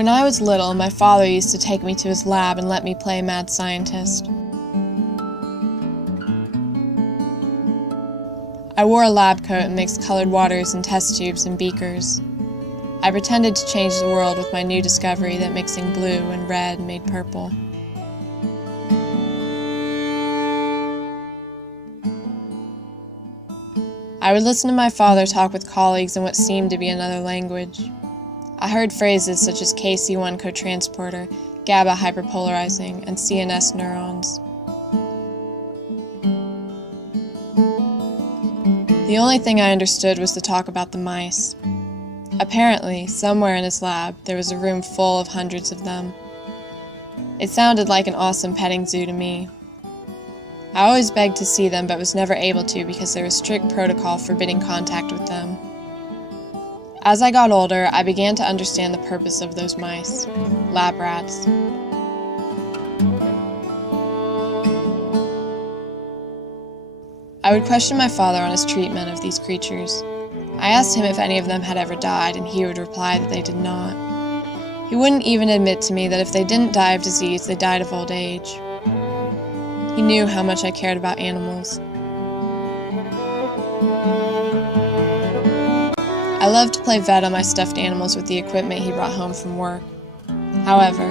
When I was little, my father used to take me to his lab and let me play mad scientist. I wore a lab coat and mixed colored waters in test tubes and beakers. I pretended to change the world with my new discovery that mixing blue and red made purple. I would listen to my father talk with colleagues in what seemed to be another language. I heard phrases such as KC1 cotransporter, GABA hyperpolarizing, and CNS neurons. The only thing I understood was the talk about the mice. Apparently, somewhere in his lab, there was a room full of hundreds of them. It sounded like an awesome petting zoo to me. I always begged to see them but was never able to because there was strict protocol forbidding contact with them. As I got older, I began to understand the purpose of those mice, lab rats. I would question my father on his treatment of these creatures. I asked him if any of them had ever died, and he would reply that they did not. He wouldn't even admit to me that if they didn't die of disease, they died of old age. He knew how much I cared about animals. I loved to play vet on my stuffed animals with the equipment he brought home from work. However,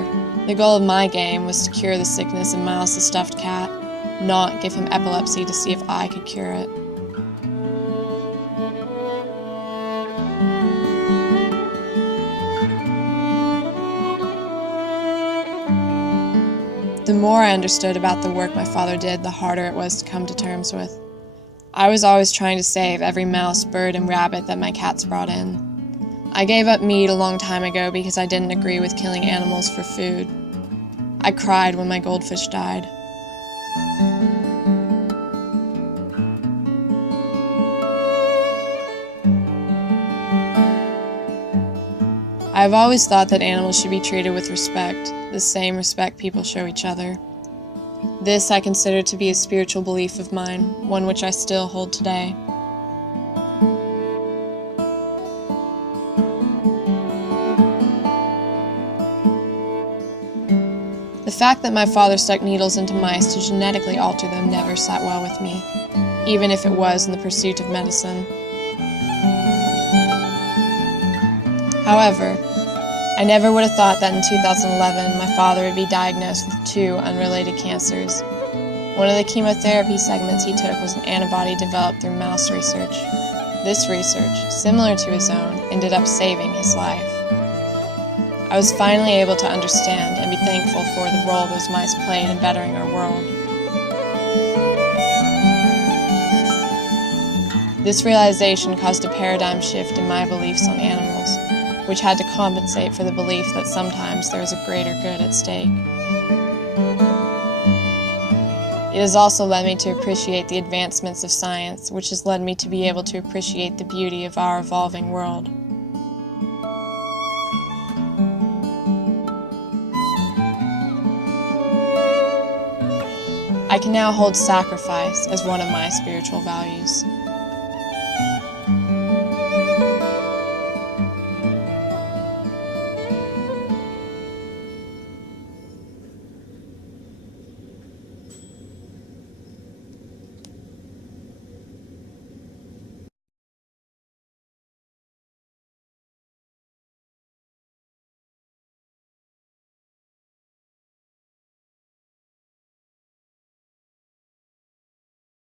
the goal of my game was to cure the sickness in Miles the stuffed cat, not give him epilepsy to see if I could cure it. The more I understood about the work my father did, the harder it was to come to terms with. I was always trying to save every mouse, bird, and rabbit that my cats brought in. I gave up meat a long time ago because I didn't agree with killing animals for food. I cried when my goldfish died. I have always thought that animals should be treated with respect, the same respect people show each other. This I consider to be a spiritual belief of mine, one which I still hold today. The fact that my father stuck needles into mice to genetically alter them never sat well with me, even if it was in the pursuit of medicine. However, I never would have thought that in 2011 my father would be diagnosed with 2 unrelated cancers. One of the chemotherapy segments he took was an antibody developed through mouse research. This research, similar to his own, ended up saving his life. I was finally able to understand and be thankful for the role those mice played in bettering our world. This realization caused a paradigm shift in my beliefs on animals, which had to compensate for the belief that sometimes there was a greater good at stake. It has also led me to appreciate the advancements of science, which has led me to be able to appreciate the beauty of our evolving world. I can now hold sacrifice as one of my spiritual values.